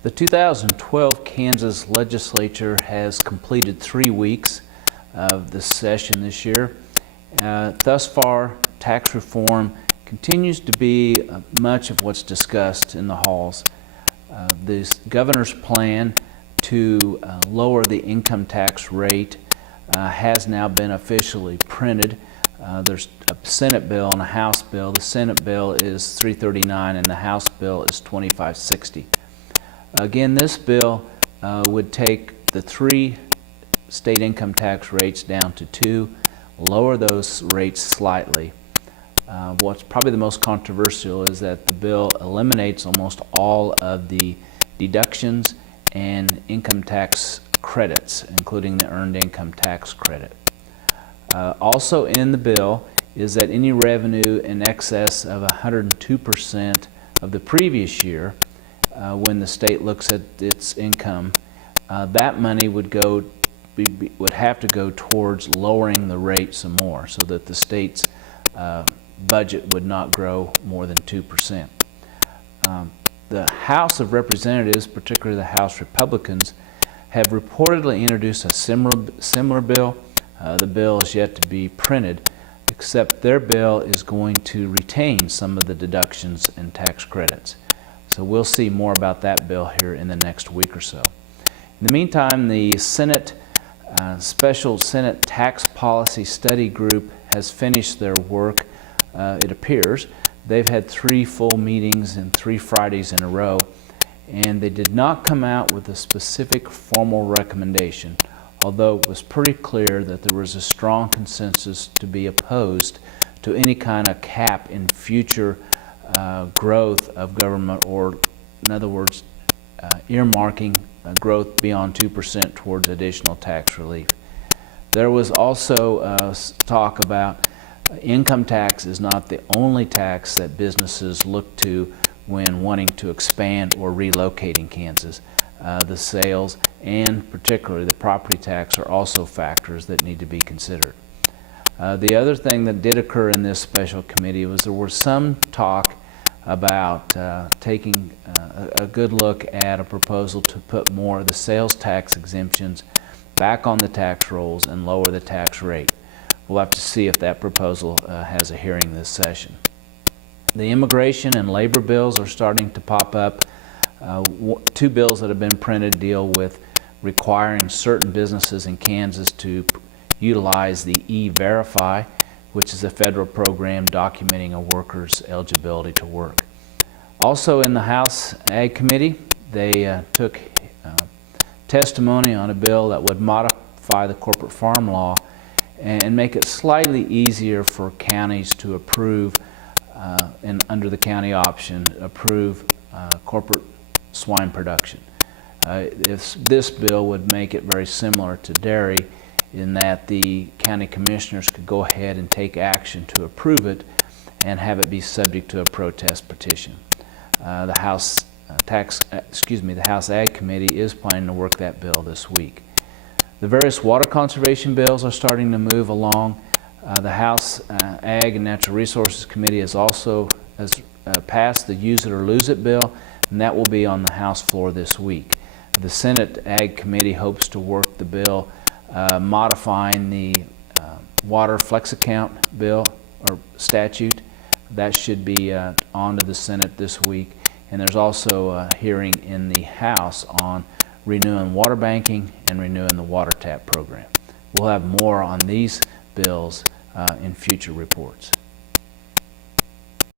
The 2012 Kansas legislature has completed 3 weeks of the session this year. Thus far, tax reform continues to be much of what's discussed in the halls. The governor's plan to lower the income tax rate has now been officially printed. There's a Senate bill and a House bill. The Senate bill is 339 and the House bill is 2560. Again, this bill would take the 3 state income tax rates down to 2, lower those rates slightly. What's probably the most controversial is that the bill eliminates almost all of the deductions and income tax credits, including the earned income tax credit. Also in the bill is that any revenue in excess of 102% of the previous year, when the state looks at its income, that money would have to go towards lowering the rate some more, so that the state's budget would not grow more than 2%. The House of Representatives, particularly the House Republicans, have reportedly introduced a similar bill. The bill is yet to be printed, except their bill is going to retain some of the deductions and tax credits. So we'll see more about that bill here in the next week or so. In the meantime, the Special Senate Tax Policy Study Group has finished their work, it appears. They've had 3 full meetings and 3 Fridays in a row, and they did not come out with a specific formal recommendation, although it was pretty clear that there was a strong consensus to be opposed to any kind of cap in future growth of government, or in other words, earmarking growth beyond 2% towards additional tax relief. There was also talk about income tax is not the only tax that businesses look to when wanting to expand or relocate in Kansas. The sales and particularly the property tax are also factors that need to be considered. The other thing that did occur in this special committee was there was some talk about taking a good look at a proposal to put more of the sales tax exemptions back on the tax rolls and lower the tax rate. We'll have to see if that proposal has a hearing this session. The immigration and labor bills are starting to pop up. 2 bills that have been printed deal with requiring certain businesses in Kansas to utilize the E-Verify, which is a federal program documenting a worker's eligibility to work. Also in the House Ag Committee, they took testimony on a bill that would modify the corporate farm law and make it slightly easier for counties to approve, and under the county option, approve corporate swine production. This bill would make it very similar to dairy, in that the county commissioners could go ahead and take action to approve it and have it be subject to a protest petition. The House Ag Committee is planning to work that bill this week. The various water conservation bills are starting to move along. The House Ag and Natural Resources Committee has passed the Use It or Lose It bill, and that will be on the House floor this week. The Senate Ag Committee hopes to work the bill modifying the water flex account bill or statute. That should be on to the Senate this week. And there's also a hearing in the House on renewing water banking and renewing the water tap program. We'll have more on these bills in future reports.